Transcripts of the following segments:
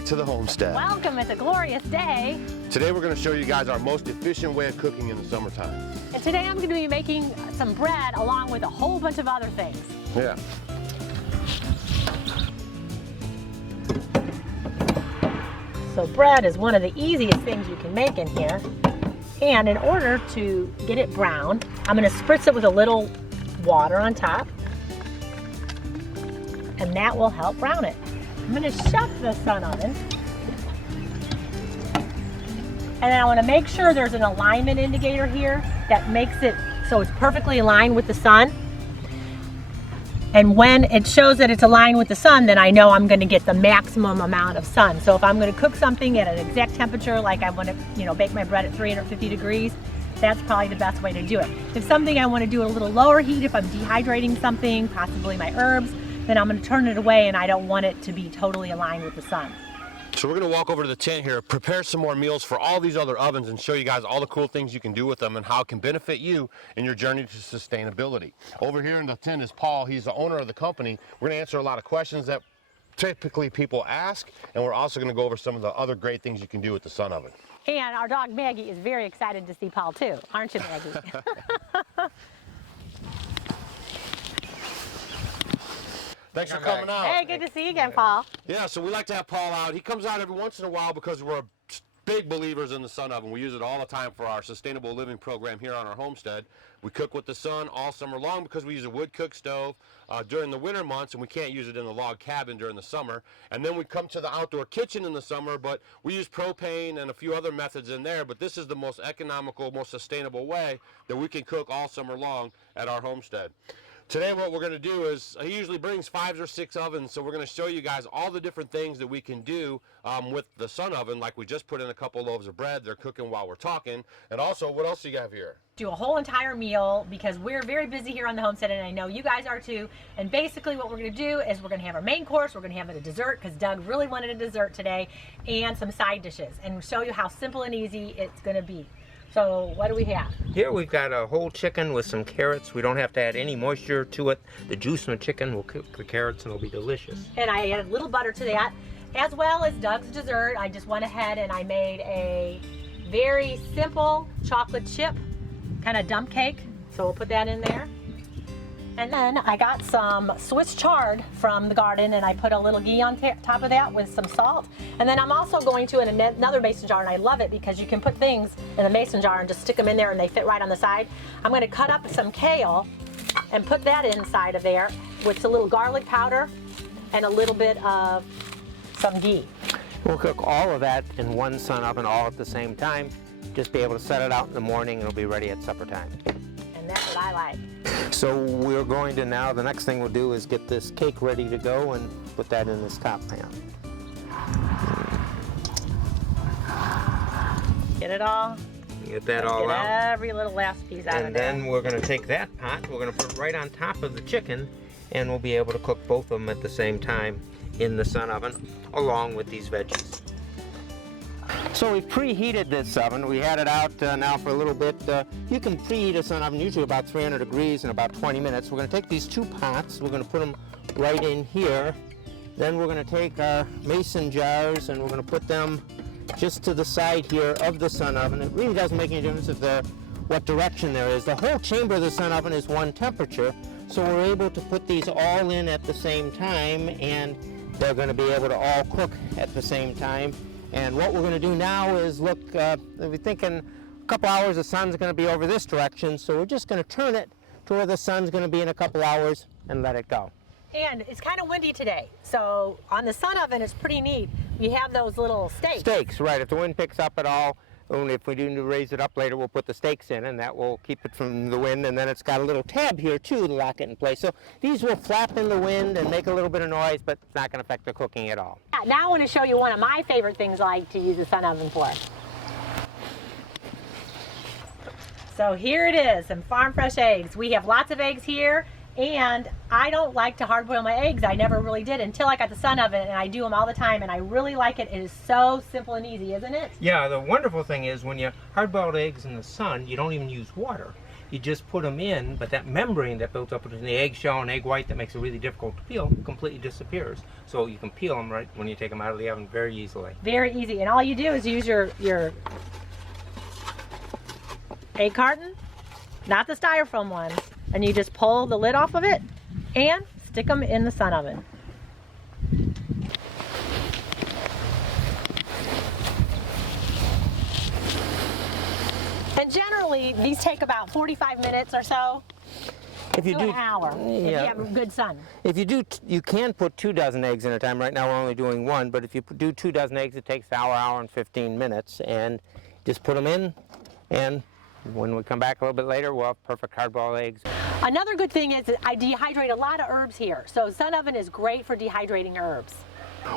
back to the homestead. Welcome, it's a glorious day. Today we're going to show you guys our most efficient way of cooking in the summertime. And today I'm going to be making some bread along with a whole bunch of other things. Yeah. So bread is one of the easiest things you can make in here. And in order to get it brown, I'm going to spritz it with a little water on top. And that will help brown it. I'm going to shut the sun oven. And then I want to make sure there's an alignment indicator here that makes it so it's perfectly aligned with the sun. And when it shows that it's aligned with the sun, then I know I'm going to get the maximum amount of sun. So if I'm going to cook something at an exact temperature, like I want to, bake my bread at 350 degrees, that's probably the best way to do it. If something I want to do at a little lower heat, if I'm dehydrating something, possibly my herbs, then I'm going to turn it away, and I don't want it to be totally aligned with the sun. So we're going to walk over to the tent here, prepare some more meals for all these other ovens, and show you guys all the cool things you can do with them and how it can benefit you in your journey to sustainability. Over here in the tent is Paul. He's the owner of the company. We're going to answer a lot of questions that typically people ask, and we're also going to go over some of the other great things you can do with the sun oven. And our dog Maggie is very excited to see Paul too, aren't you, Maggie? Thanks for coming out. Hey, good to see you again, Paul. Yeah, so we like to have Paul out. He comes out every once in a while because we're big believers in the sun oven. We use it all the time for our sustainable living program here on our homestead. We cook with the sun all summer long because we use a wood cook stove during the winter months, and we can't use it in the log cabin during the summer. And then we come to the outdoor kitchen in the summer, but we use propane and a few other methods in there. But this is the most economical, most sustainable way that we can cook all summer long at our homestead. Today what we're going to do is, he usually brings 5 or 6 ovens, so we're going to show you guys all the different things that we can do with the sun oven, like we just put in a couple loaves of bread. They're cooking while we're talking. And also, what else do you have here? Do a whole entire meal because we're very busy here on the homestead, and I know you guys are too. And basically what we're going to do is we're going to have our main course, we're going to have a dessert because Doug really wanted a dessert today, and some side dishes, and we'll show you how simple and easy it's going to be. So what do we have? Here we've got a whole chicken with some carrots. We don't have to add any moisture to it. The juice from the chicken will cook the carrots and it'll be delicious. And I added a little butter to that, as well as Doug's dessert. I just went ahead and I made a very simple chocolate chip kind of dump cake. So we'll put that in there. And then I got some Swiss chard from the garden, and I put a little ghee on top of that with some salt. And then I'm also going to, in another mason jar, and I love it because you can put things in a mason jar and just stick them in there and they fit right on the side. I'm going to cut up some kale and put that inside of there with a little garlic powder and a little bit of some ghee. We'll cook all of that in one sun oven all at the same time. Just be able to set it out in the morning and it'll be ready at supper time. And that's what I like. So we're going to now, the next thing we'll do is get this cake ready to go and put that in this top pan. Get it all? Get that all out. Every little last piece out of And there. then we're going to take that pot, we're going to put it right on top of the chicken, and we'll be able to cook both of them at the same time in the sun oven, along with these veggies. So we've preheated this oven. We had it out now for a little bit. You can preheat a sun oven usually about 300 degrees in about 20 minutes. We're going to take these 2 pots. We're going to put them right in here. Then we're going to take our mason jars and we're going to put them just to the side here of the sun oven. It really doesn't make any difference what direction there is. The whole chamber of the sun oven is one temperature, so we're able to put these all in at the same time, and they're going to be able to all cook at the same time. And what we're going to do now is look, we're thinking a couple hours the sun's going to be over this direction, so we're just going to turn it to where the sun's going to be in a couple hours and let it go. And it's kind of windy today, so on the sun oven it's pretty neat. You have those little stakes. Stakes, right. If the wind picks up at all, only if we do need to raise it up later, we'll put the stakes in, and that will keep it from the wind. And then it's got a little tab here too to lock it in place. So these will flap in the wind and make a little bit of noise, but it's not going to affect the cooking at all. Now I want to show you one of my favorite things I like to use the sun oven for. So here it is, some farm fresh eggs. We have lots of eggs here, and I don't like to hard boil my eggs. I never really did until I got the sun oven, and I do them all the time, and I really like it. It is so simple and easy, isn't it? Yeah, the wonderful thing is when you hard boil eggs in the sun, you don't even use water. you just put them in, but that membrane that built up between the eggshell and egg white that makes it really difficult to peel completely disappears. So you can peel them right when you take them out of the oven very easily. Very easy. And all you do is use your egg carton, not the styrofoam ones, and you just pull the lid off of it and stick them in the sun oven. And generally, these take about 45 minutes or so. If you to do, an hour, if you yeah. have good sun. If you do, you can put 2 dozen eggs in a time. Right now we're only doing 1, but if you do 2 dozen eggs, it takes an hour and 15 minutes, and just put them in, and when we come back a little bit later, we'll have perfect hard-boiled eggs. Another good thing is that I dehydrate a lot of herbs here, so sun oven is great for dehydrating herbs.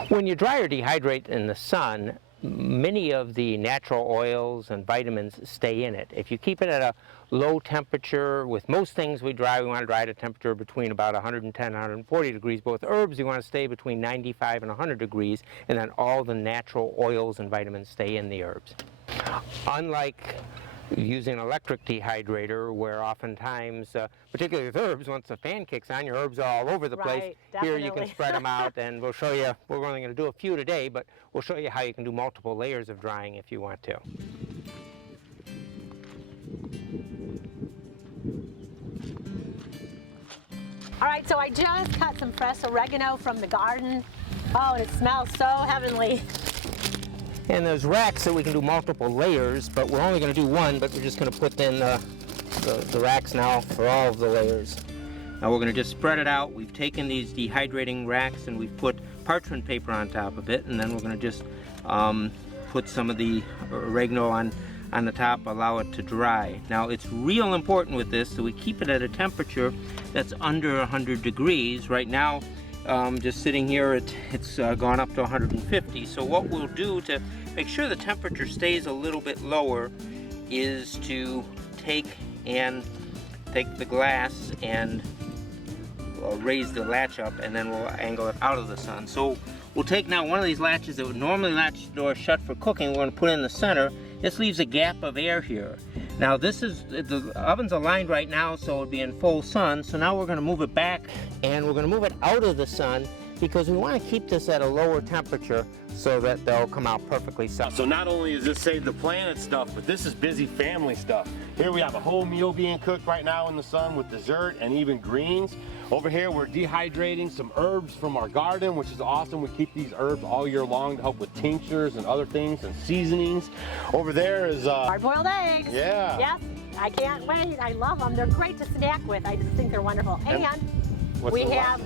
When you dry or dehydrate in the sun, many of the natural oils and vitamins stay in it. If you keep it at a low temperature, with most things we want to dry at a temperature between about 110 and 140 degrees, but with herbs you want to stay between 95 and 100 degrees, and then all the natural oils and vitamins stay in the herbs. Unlike using an electric dehydrator, where oftentimes, particularly with herbs, once the fan kicks on, your herbs are all over the place. Here you can spread them out, and we'll show you, we're only going to do a few today, but we'll show you how you can do multiple layers of drying if you want to. All right, so I just cut some fresh oregano from the garden. Oh, and it smells so heavenly. And there's racks that we can do multiple layers, but we're only going to do 1, but we're just going to put in the racks now for all of the layers. Now we're going to just spread it out. We've taken these dehydrating racks and we've put parchment paper on top of it, and then we're going to just put some of the oregano on the top, allow it to dry. Now it's real important with this that we keep it at a temperature that's under 100 degrees. Right now, just sitting here, it's gone up to 150. So what we'll do to make sure the temperature stays a little bit lower is to take the glass and raise the latch up, and then we'll angle it out of the sun. So we'll take now one of these latches that would normally latch the door shut for cooking. We're going to put it in the center. This leaves a gap of air here. Now the oven's aligned right now, so it'll be in full sun. So now we're going to move it back, and we're going to move it out of the sun because we want to keep this at a lower temperature so that they'll come out perfectly soft. So not only is this Save the Planet stuff, but this is busy family stuff. Here we have a whole meal being cooked right now in the sun with dessert and even greens. Over here we're dehydrating some herbs from our garden, which is awesome. We keep these herbs all year long to help with tinctures and other things and seasonings. Over there is hard-boiled eggs. Yeah. Yes, I can't wait. I love them. They're great to snack with. I just think they're wonderful. And we have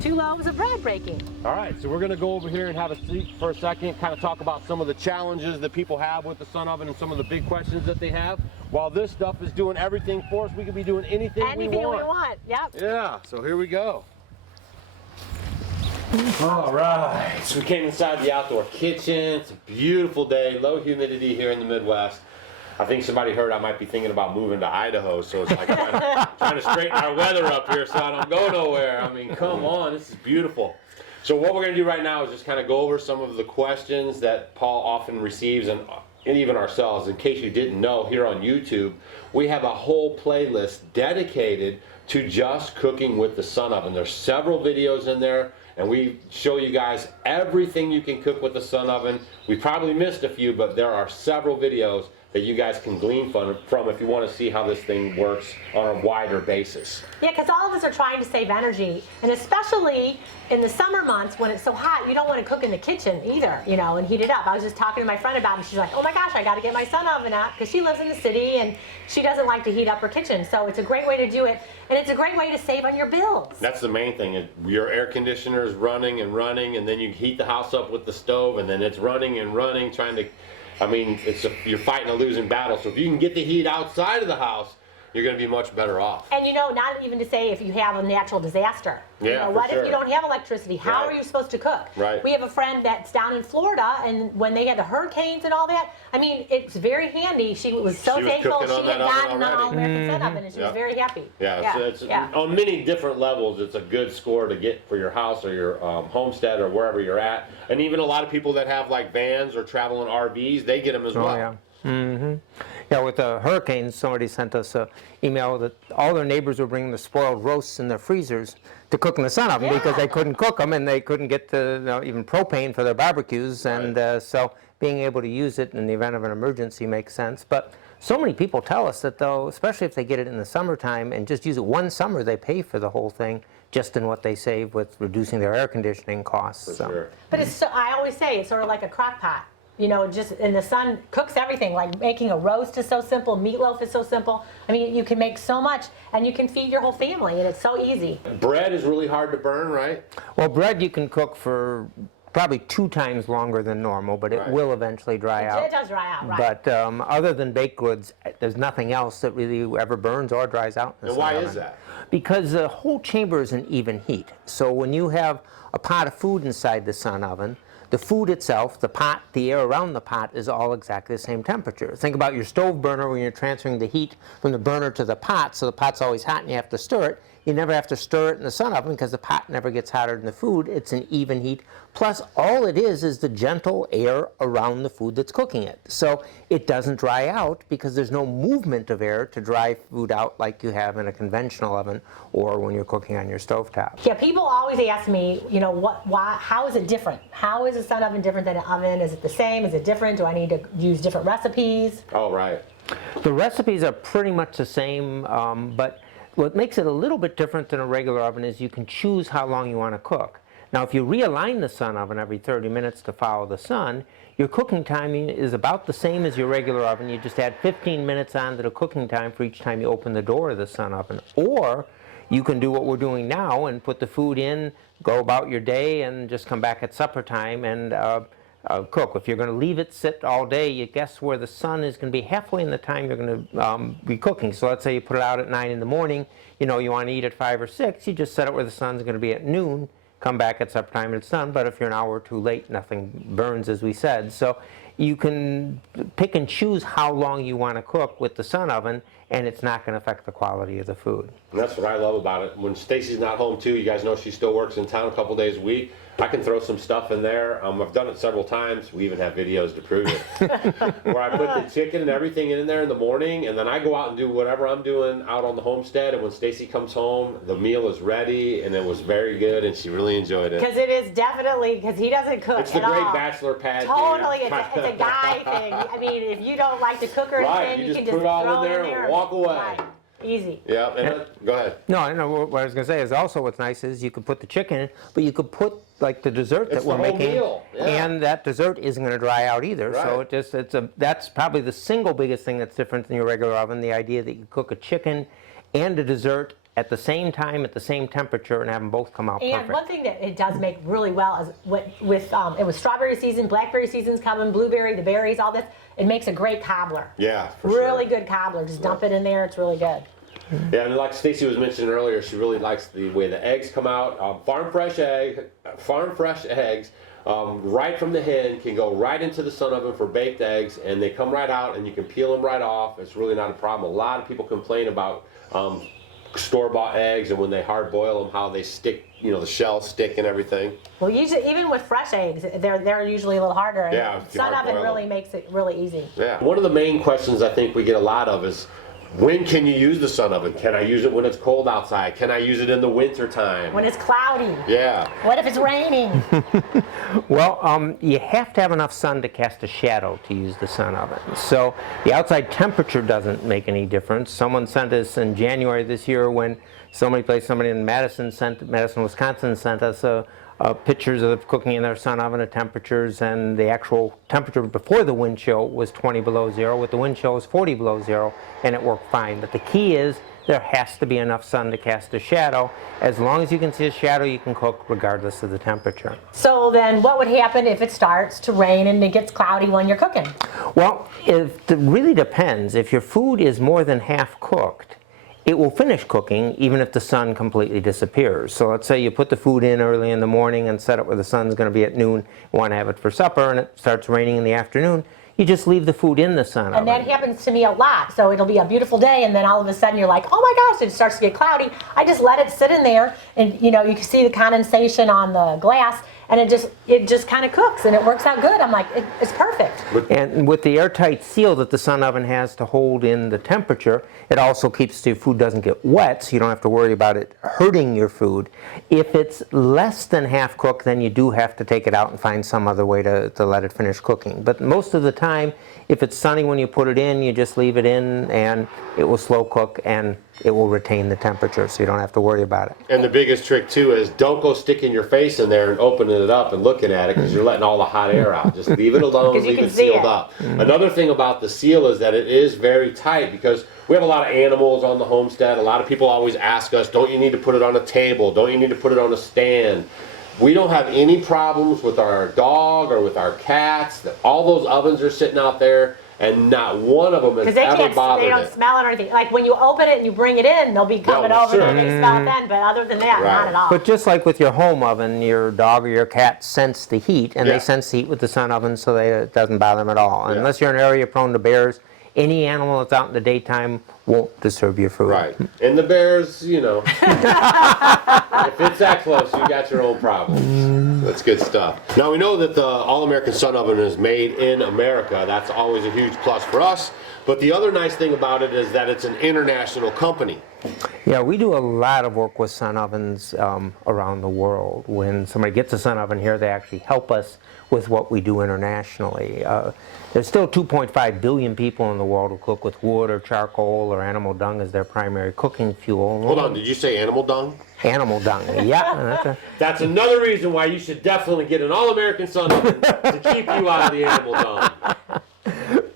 2 loaves of bread breaking. All right, so we're gonna go over here and have a seat for a second, kind of talk about some of the challenges that people have with the sun oven and some of the big questions that they have. While this stuff is doing everything for us, we could be doing anything we want. Yep. Yeah, so here we go. All right, so we came inside the outdoor kitchen. It's a beautiful day, low humidity here in the Midwest. I think somebody heard I might be thinking about moving to Idaho, so it's like trying to straighten our weather up here so I don't go nowhere. I mean, come on, this is beautiful. So what we're going to do right now is just kind of go over some of the questions that Paul often receives, and even ourselves. In case you didn't know, here on YouTube, we have a whole playlist dedicated to just cooking with the sun oven. There's several videos in there, and we show you guys everything you can cook with the sun oven. We probably missed a few, but there are several videos that you guys can glean from if you want to see how this thing works on a wider basis. Yeah, because all of us are trying to save energy, and especially in the summer months when it's so hot, you don't want to cook in the kitchen either, you know, and heat it up. I was just talking to my friend about it, and she's like, oh my gosh, I got to get my sun oven out, because she lives in the city and she doesn't like to heat up her kitchen. So it's a great way to do it, and it's a great way to save on your bills. That's the main thing. Your air conditioner is running and running, and then you heat the house up with the stove, and then it's running and running, trying to, I mean, you're fighting a losing battle. So if you can get the heat outside of the house, you're going to be much better off. And you know, not even to say if you have a natural disaster. Yeah, you know, what if you don't have electricity? How are you supposed to cook? Right. We have a friend that's down in Florida, and when they had the hurricanes and all that, I mean, it's very handy. She was so thankful she had gotten an all-American sun oven, and she was very happy. Yeah, it's on many different levels, it's a good score to get for your house or your homestead or wherever you're at. And even a lot of people that have like vans or travel in RVs, they get them as well. Yeah. Yeah, with the hurricanes, somebody sent us an email that all their neighbors were bringing the spoiled roasts in their freezers to cook in the sun oven because they couldn't cook them and they couldn't get the, even propane for their barbecues. And so being able to use it in the event of an emergency makes sense. But so many people tell us that, though, especially if they get it in the summertime and just use it one summer, they pay for the whole thing just in what they save with reducing their air conditioning costs. Sure. But it's so, I always say it's sort of like a crock pot. You know, just in the sun cooks everything. Like making a roast is so simple, meatloaf is so simple. I mean, you can make so much and you can feed your whole family and it's so easy. Bread is really hard to burn, right? Well, bread you can cook for probably 2 times longer than normal, but it will eventually dry out. It does dry out, right. But other than baked goods, there's nothing else that really ever burns or dries out in the And why sun is oven. that? Because the whole chamber is an even heat. So when you have a pot of food inside the sun oven, the food itself, the pot, the air around the pot is all exactly the same temperature. Think about your stove burner when you're transferring the heat from the burner to the pot, so the pot's always hot and you have to stir it. You never have to stir it in the sun oven because the pot never gets hotter than the food. It's an even heat. Plus, all it is the gentle air around the food that's cooking it. So it doesn't dry out because there's no movement of air to dry food out like you have in a conventional oven or when you're cooking on your stovetop. Yeah, people always ask me, you know, why, how is it different? How is a sun oven different than an oven? Is it the same? Is it different? Do I need to use different recipes? Oh, right. The recipes are pretty much the same, but what makes it a little bit different than a regular oven is you can choose how long you want to cook. Now, if you realign the sun oven every 30 minutes to follow the sun, your cooking timing is about the same as your regular oven. You just add 15 minutes on to the cooking time for each time you open the door of the sun oven. Or you can do what we're doing now and put the food in, go about your day, and just come back at supper time and cook. If you're going to leave it sit all day, you guess where the sun is going to be halfway in the time you're going to be cooking. So let's say you put it out at 9 in the morning, you know you want to eat at 5 or 6, you just set it where the sun's going to be at noon, come back at supper time and it's done. But if you're an hour or two late, nothing burns, as we said. So you can pick and choose how long you want to cook with the sun oven, and it's not going to affect the quality of the food. And that's what I love about it. When Stacy's not home too, you guys know she still works in town a couple days a week. I can throw some stuff in there. I've done it several times. We even have videos to prove it. Where I put the chicken and everything in there in the morning, and then I go out and do whatever I'm doing out on the homestead. And when Stacy comes home, the meal is ready, and it was very good, and she really enjoyed it. Because it is definitely, because he doesn't cook It's the at great all. bachelor pad. Totally, dude. it's a guy thing. I mean, if you don't like to cook or Right, anything, you can just just put it all throw in there and walk away. Right. Easy. Yeah, and go ahead. No, I know what I was going to say is also what's nice is you could put the chicken in, but you could put like the dessert that It's we're the whole making, meal, yeah. and that dessert isn't going to dry out either. So Right. that's probably the single biggest thing that's different than your regular oven, the idea that you cook a chicken and a dessert at the same time, at the same temperature, and have them both come out And perfect. one thing that it does make really well is with it was strawberry season, blackberry season's coming, blueberry, the berries, all this. It makes a great cobbler. Yeah, for Really sure. good cobbler. Just dump it in there. It's really good. Yeah, and like Stacy was mentioning earlier, she really likes the way the eggs come out. Farm fresh eggs, right from the hen, can go right into the sun oven for baked eggs, and they come right out, and you can peel them right off. It's really not a problem. A lot of people complain about store-bought eggs, and when they hard boil them, how they stick, you know, the shells stick and everything. Well, usually even with fresh eggs, they're usually a little harder. And Yeah, if you sun hard oven boil really them. makes it really easy. Yeah. One of the main questions I think we get a lot of is, when can you use the sun oven? Can I use it when it's cold outside? Can I use it in the winter time? When it's cloudy. Yeah. What if it's raining? Well, you have to have enough sun to cast a shadow to use the sun oven. So the outside temperature doesn't make any difference. Someone sent us in January this year when somebody in Madison, Wisconsin sent us pictures of cooking in their sun oven at temperatures, and the actual temperature before the wind chill was 20 below zero. With the wind chill, it was 40 below zero, and it worked fine. But the key is there has to be enough sun to cast a shadow. As long as you can see a shadow, you can cook regardless of the temperature. So then what would happen if it starts to rain and it gets cloudy when you're cooking? Well, it really depends. If your food is more than half cooked, it will finish cooking even if the sun completely disappears. So let's say you put the food in early in the morning and set it where the sun's going to be at noon, you want to have it for supper, and it starts raining in the afternoon, you just leave the food in the sun oven. And that happens to me a lot. So it'll be a beautiful day, and then all of a sudden you're like, oh my gosh, it starts to get cloudy. I just let it sit in there, and you know, you can see the condensation on the glass, and it just kind of cooks and it works out good. I'm like, it's perfect. And with the airtight seal that the sun oven has to hold in the temperature, it also keeps the food doesn't get wet, so you don't have to worry about it hurting your food. If it's less than half cooked, then you do have to take it out and find some other way to let it finish cooking. But most of the time, if it's sunny when you put it in, you just leave it in and it will slow cook and it will retain the temperature, so you don't have to worry about it. And the biggest trick too is don't go sticking your face in there and opening it up and looking at it, because you're letting all the hot air out. Just leave it alone, leave it sealed up. Another thing about the seal is that it is very tight, because we have a lot of animals on the homestead. A lot of people always ask us, don't you need to put it on a table? Don't you need to put it on a stand? We don't have any problems with our dog or with our cats. All those ovens are sitting out there, and not one of them has ever bothered they don't it. smell it or anything. Like when you open it and you bring it in, they'll be coming over sure. and they smell it then, but other than that, not at all. But just like with your home oven, your dog or your cat sense the heat, and they sense the heat with the sun oven, so it doesn't bother them at all. Yeah. Unless you're in an area prone to bears, any animal that's out in the daytime won't disturb your food. Right. And the bears, you know, if it's that close, you got your own problems. That's good stuff. Now, we know that the All-American Sun Oven is made in America. That's always a huge plus for us. But the other nice thing about it is that it's an international company. Yeah, we do a lot of work with sun ovens around the world. When somebody gets a sun oven here, they actually help us with what we do internationally. There's still 2.5 billion people in the world who cook with wood or charcoal or animal dung as their primary cooking fuel. Hold on, did you say animal dung? Animal dung, yeah. That's another reason why you should definitely get an All-American Sun Oven to keep you out of the animal dung.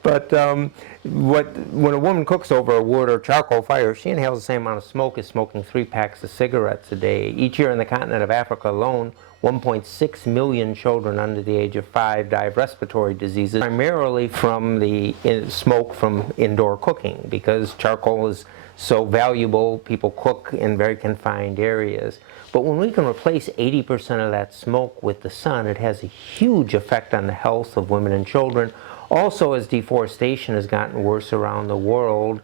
But when a woman cooks over a wood or charcoal fire, she inhales the same amount of smoke as smoking 3 packs of cigarettes a day. Each year in the continent of Africa alone, 1.6 million children under the age of 5 die of respiratory diseases, primarily from the smoke from indoor cooking, because charcoal is so valuable. People cook in very confined areas. But when we can replace 80% of that smoke with the sun, it has a huge effect on the health of women and children. Also, as deforestation has gotten worse around the world,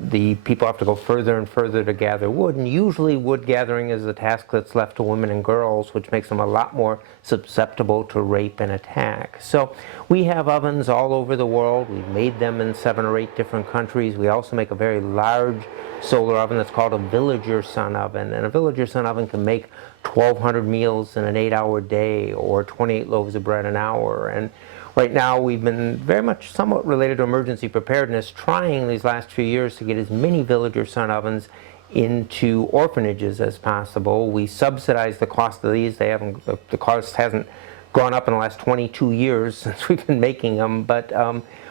the people have to go further and further to gather wood, and usually wood gathering is a task that's left to women and girls, which makes them a lot more susceptible to rape and attack. So we have ovens all over the world. We've made them in 7 or 8 different countries. We also make a very large solar oven that's called a villager sun oven, and a villager sun oven can make 1,200 meals in an 8-hour day or 28 loaves of bread an hour. And right now, we've been very much somewhat related to emergency preparedness, trying these last few years to get as many villager sun ovens into orphanages as possible. We subsidize the cost of these. The cost hasn't gone up in the last 22 years since we've been making them. But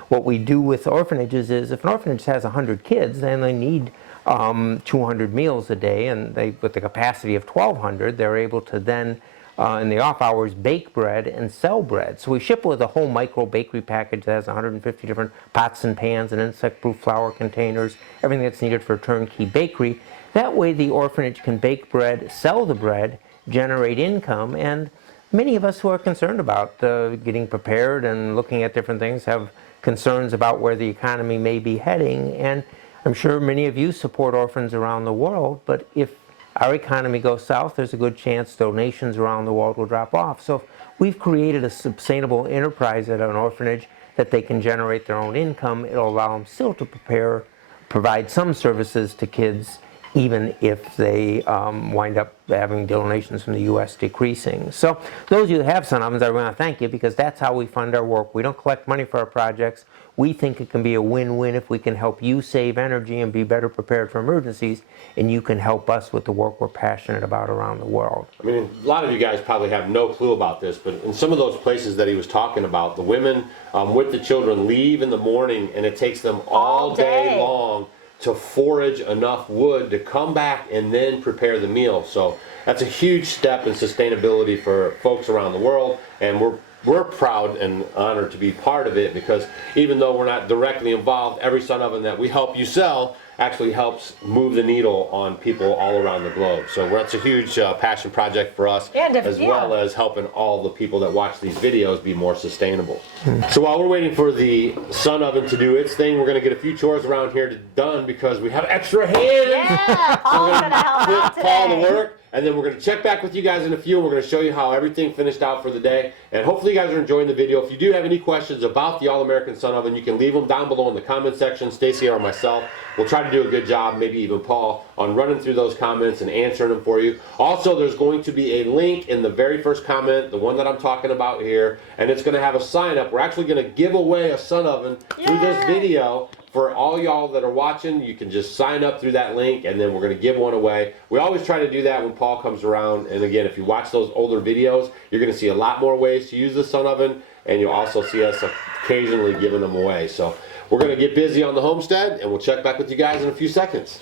what we do with orphanages is, if an orphanage has 100 kids, then they need 200 meals a day, and with the capacity of 1,200, they're able to then in the off hours bake bread and sell bread. So we ship with a whole micro bakery package that has 150 different pots and pans and insect-proof flour containers, everything that's needed for a turnkey bakery. That way the orphanage can bake bread, sell the bread, generate income, and many of us who are concerned about getting prepared and looking at different things have concerns about where the economy may be heading. And I'm sure many of you support orphans around the world, but if our economy goes south, there's a good chance donations around the world will drop off. So if we've created a sustainable enterprise at an orphanage that they can generate their own income, it'll allow them still to provide some services to kids, even if they wind up having donations from the U.S. decreasing. So those of you who have sun ovens, I want to thank you, because that's how we fund our work. We don't collect money for our projects. We think it can be a win-win if we can help you save energy and be better prepared for emergencies, and you can help us with the work we're passionate about around the world. I mean, a lot of you guys probably have no clue about this, but in some of those places that he was talking about, the women with the children leave in the morning, and it takes them all day long to forage enough wood to come back and then prepare the meal. So that's a huge step in sustainability for folks around the world, and we're proud and honored to be part of it, because even though we're not directly involved, every sun oven that we help you sell actually helps move the needle on people all around the globe. So that's a huge passion project for us, as well as helping all the people that watch these videos be more sustainable. So while we're waiting for the sun oven to do its thing, we're going to get a few chores around here done, because we have extra hands. Yeah, Paul's going to help out today. Paul to work. and then we're going to check back with you guys in a few. We're going to show you how everything finished out for the day, and hopefully you guys are enjoying the video. If you do have any questions about the All-American Sun Oven, you can leave them down below in the comment section. Stacy or myself will try to do a good job, maybe even Paul, on running through those comments and answering them for you. Also, there's going to be a link in the very first comment, the one that I'm talking about here, and it's going to have a sign up. We're actually going to give away a sun oven through this video. For all y'all that are watching, you can just sign up through that link, and then we're going to give one away. We always try to do that when Paul comes around. And again, if you watch those older videos, you're going to see a lot more ways to use the sun oven, and you'll also see us occasionally giving them away. So we're going to get busy on the homestead, and we'll check back with you guys in a few seconds.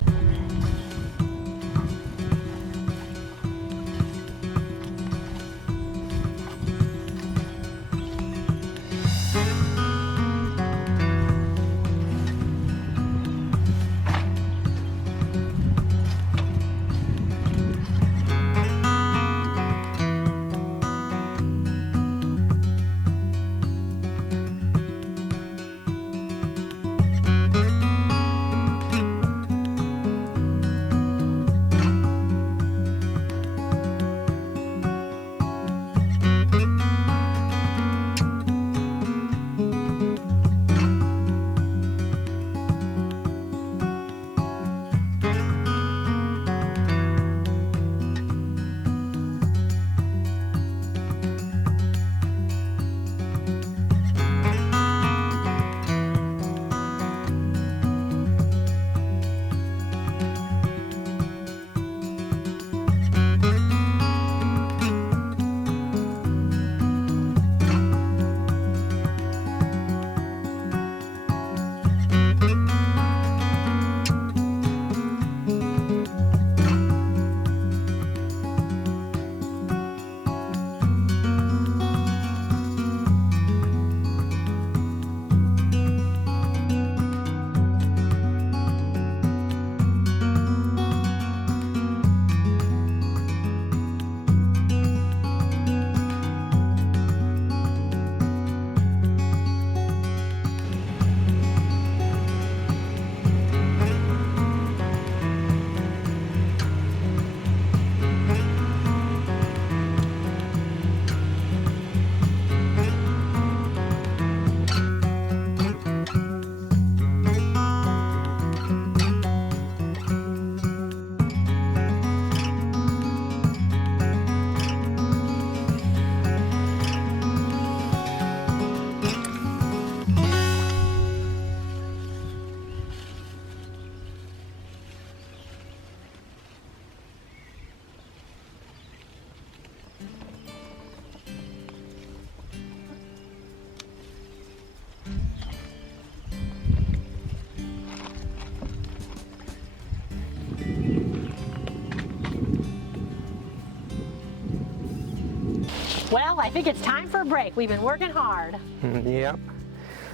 Well, I think it's time for a break. We've been working hard. Yep.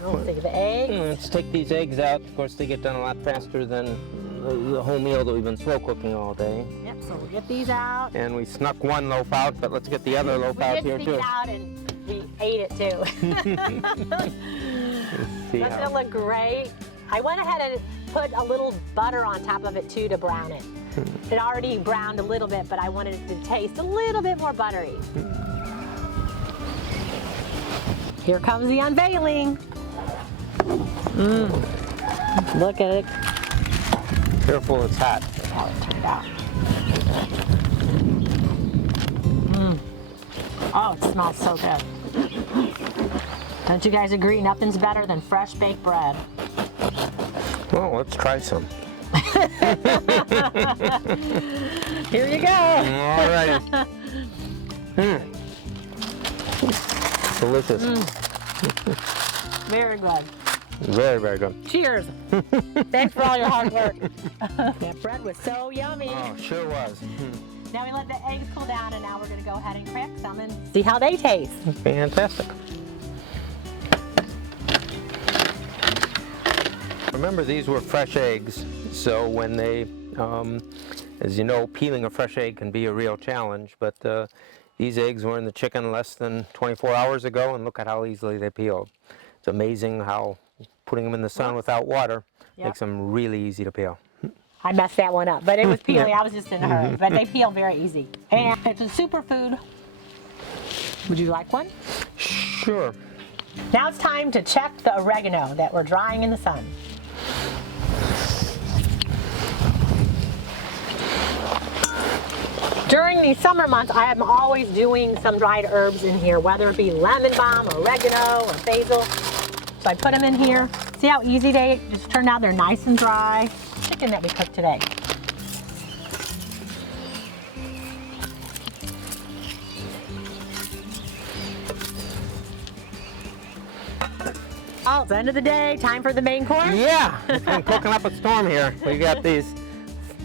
We'll see the eggs. Let's take these eggs out. Of course, they get done a lot faster than the whole meal that we've been slow cooking all day. Yep, so we'll get these out. And we snuck one loaf out, but let's get the other loaf out here We too. did sneak out and we ate it too. Doesn't it look great? I went ahead and put a little butter on top of it too to brown it. It already browned a little bit, but I wanted it to taste a little bit more buttery. Here comes the unveiling. Look at it. Careful, it's hot. How it turned out. Oh, it smells so good. Don't you guys agree? Nothing's better than fresh baked bread. Well, let's try some. Here you go. All right. Delicious. Very good. Very, very good. Cheers. Thanks for all your hard work. That bread was so yummy. Oh, sure was. Now we let the eggs cool down, and now we're going to go ahead and crack some and see how they taste. Fantastic. Remember, these were fresh eggs, so when they, as you know, peeling a fresh egg can be a real challenge, but these eggs were in the chicken less than 24 hours ago, and look at how easily they peeled. It's amazing how putting them in the sun without water makes them really easy to peel. I messed that one up, but it was peeling. I was just in a hurry, but they peel very easy. And it's a superfood. Would you like one? Sure. Now it's time to check the oregano that we're drying in the sun. During these summer months, I am always doing some dried herbs in here, whether it be lemon balm, oregano, or basil. So I put them in here. See how easy they just turned out? They're nice and dry. Chicken that we cooked today. Oh, it's the end of the day. Time for the main course. Yeah, I'm cooking up a storm here. We got these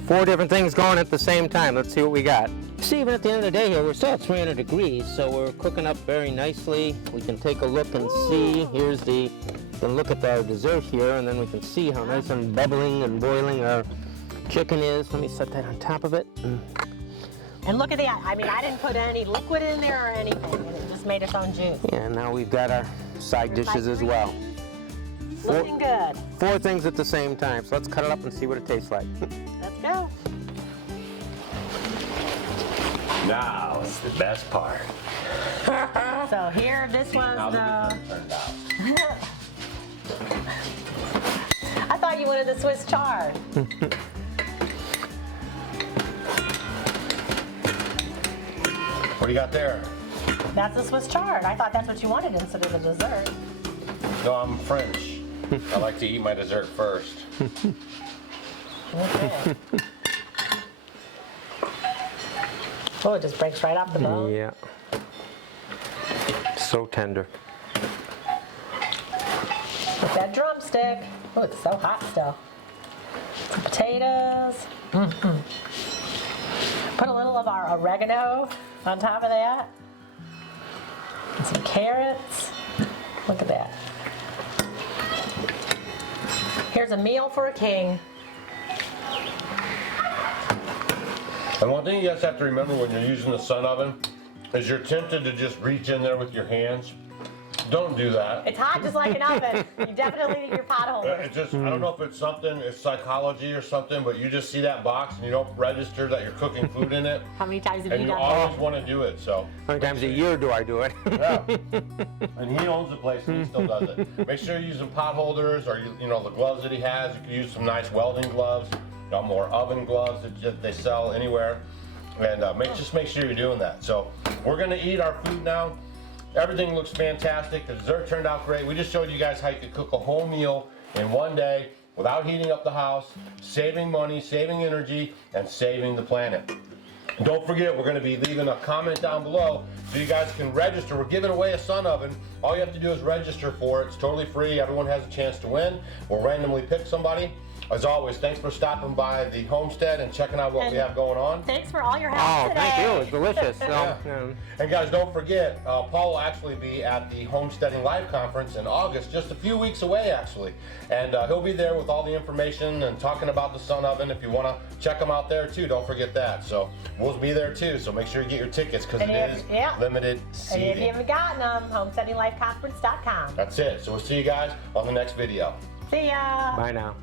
4 different things going at the same time. Let's see what we got. See, even at the end of the day here, we're still at 300 degrees, so we're cooking up very nicely. We can take a look and see. Here's the, we can look at our dessert here, and then we can see how nice and bubbling and boiling our chicken is. Let me set that on top of it. And look at that. I mean, I didn't put any liquid in there or anything, and it just made its own juice. Yeah, now we've got our side dishes as well. Looking good. 4 things at the same time, so let's cut it up and see what it tastes like. Let's go. Now it's the best part. So here, this was the... I thought you wanted the Swiss chard. What do you got there? That's the Swiss chard. I thought that's what you wanted instead of the dessert. No, I'm French. I like to eat my dessert first. Okay. Oh, it just breaks right off the bone. Yeah. So tender. With that drumstick. Oh, it's so hot still. Some potatoes. Put a little of our oregano on top of that. And some carrots. Look at that. Here's a meal for a king. And one thing you guys have to remember when you're using the sun oven is you're tempted to just reach in there with your hands. Don't do that. It's hot just like an oven. You definitely need your pot holder. It's just, I don't know if it's something, it's psychology or something, but you just see that box and you don't register that you're cooking food in it. How many times have And you you done always that? want to do it, so. How many times a year do I do it? Yeah. And he owns the place and he still does it. Make sure you're using pot holders or, you know, the gloves that he has. You can use some nice welding gloves, more oven gloves that they sell anywhere. And just make sure you're doing that. So we're gonna eat our food now. Everything looks fantastic. The dessert turned out great. We just showed you guys how you could cook a whole meal in one day without heating up the house, saving money, saving energy, and saving the planet. And don't forget, we're gonna be leaving a comment down below so you guys can register. We're giving away a sun oven. All you have to do is register for it. It's totally free. Everyone has a chance to win. We'll randomly pick somebody. As always, thanks for stopping by the homestead and checking out what we have going on. Thanks for all your help today. Thank you. It's delicious. So, Yeah. And guys, don't forget, Paul will actually be at the Homesteading Live Conference in August, just a few weeks away actually. And he'll be there with all the information and talking about the sun oven. If you want to check him out there too, don't forget that. So we'll be there too, so make sure you get your tickets because it is limited seating. And if you haven't gotten them, homesteadinglifeconference.com. That's it. So we'll see you guys on the next video. See ya. bye now.